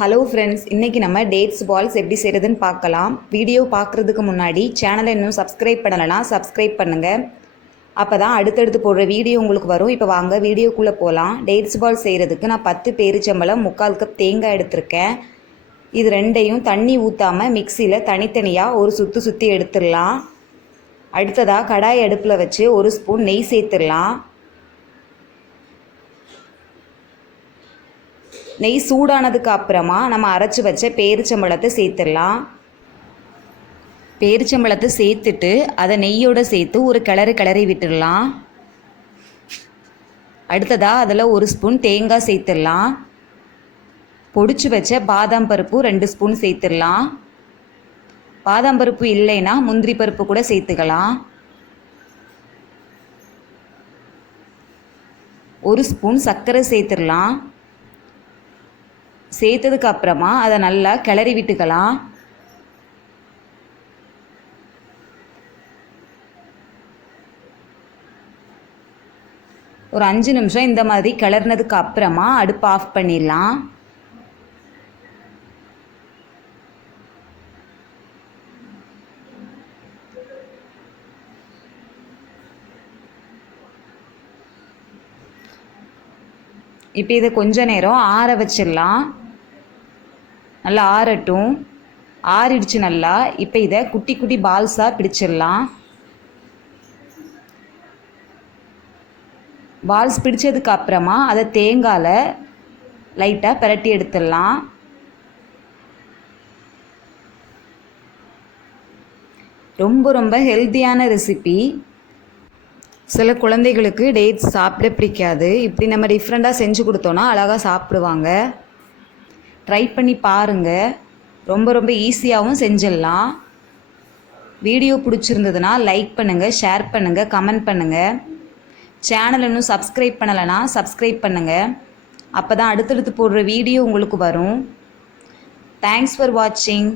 Hello friends, இன்றைக்கி நம்ம dates balls எப்படி செய்கிறதுன்னு பார்க்கலாம். வீடியோ பார்க்குறதுக்கு முன்னாடி சேனலை இன்னும் சப்ஸ்கிரைப் பண்ணலைன்னா சப்ஸ்கிரைப் பண்ணுங்கள். அப்போ தான் அடுத்தடுத்து போடுற வீடியோ உங்களுக்கு வரும். இப்போ வாங்க வீடியோக்குள்ளே போகலாம். டேட்ஸ் பால் செய்கிறதுக்கு நான் 10 பேரிச்சம்பழம் 3/4 கப் தேங்காய் எடுத்திருக்கேன். இது ரெண்டையும் தண்ணி ஊற்றாமல் மிக்சியில் தனித்தனியாக ஒரு சுற்றி எடுத்துடலாம். அடுத்ததாக கடாய் அடுப்பில் வச்சு 1 ஸ்பூன் நெய் சேர்த்துடலாம். நெய் சூடானதுக்கு அப்புறமா நம்ம அரைச்சி வச்ச பேரிச்சம்பழத்தை சேர்த்துடலாம். பேரிச்சம்பழத்தை சேர்த்துட்டு அதை நெய்யோடு சேர்த்து ஒரு கிளறி விட்டுடலாம். அடுத்ததாக அதில் 1 ஸ்பூன் தேங்காய் சேர்த்துடலாம். பொடிச்சு வச்ச பாதாம் பருப்பு 2 ஸ்பூன் சேர்த்துடலாம். பாதாம் பருப்பு இல்லைன்னா முந்திரி பருப்பு கூட சேர்த்துக்கலாம். 1 ஸ்பூன் சர்க்கரை சேர்த்துடலாம். சேர்த்ததுக்கு அப்புறமா அதை நல்லா கிளறி விட்டுக்கலாம். ஒரு 5 நிமிஷம் இந்த மாதிரி கிளறினதுக்கு அப்புறமா அடுப்பு ஆஃப் பண்ணிடலாம். இப்போ இதை கொஞ்ச நேரம் ஆற வச்சிடலாம். நல்லா ஆறட்டும். ஆறிடுச்சு நல்லா. இப்போ இதை குட்டி குட்டி பால்ஸாக பிடிச்சிடலாம். பால்ஸ் பிடிச்சதுக்கு அப்புறமா அதை தேங்காயில் லைட்டாக பிரட்டி எடுத்துடலாம். ரொம்ப ஹெல்த்தியான ரெசிபி. சில குழந்தைகளுக்கு டேட்ஸ் சாப்பிட பிடிக்காது. இப்படி நம்ம டிஃப்ரெண்ட்டாக செஞ்சு கொடுத்தோன்னா அழகாக சாப்பிடுவாங்க. ட்ரை பண்ணி பாருங்கள். ரொம்ப ஈஸியாகவும் செஞ்சிடலாம். வீடியோ பிடிச்சிருந்ததுன்னா லைக் பண்ணுங்கள், ஷேர் பண்ணுங்கள், கமெண்ட் பண்ணுங்கள். சேனல் இன்னும் சப்ஸ்கிரைப் பண்ணலைன்னா சப்ஸ்கிரைப் பண்ணுங்கள். அப்போ தான் அடுத்தடுத்து போடுற வீடியோ உங்களுக்கு வரும். தேங்க்ஸ் ஃபார் வாட்சிங்.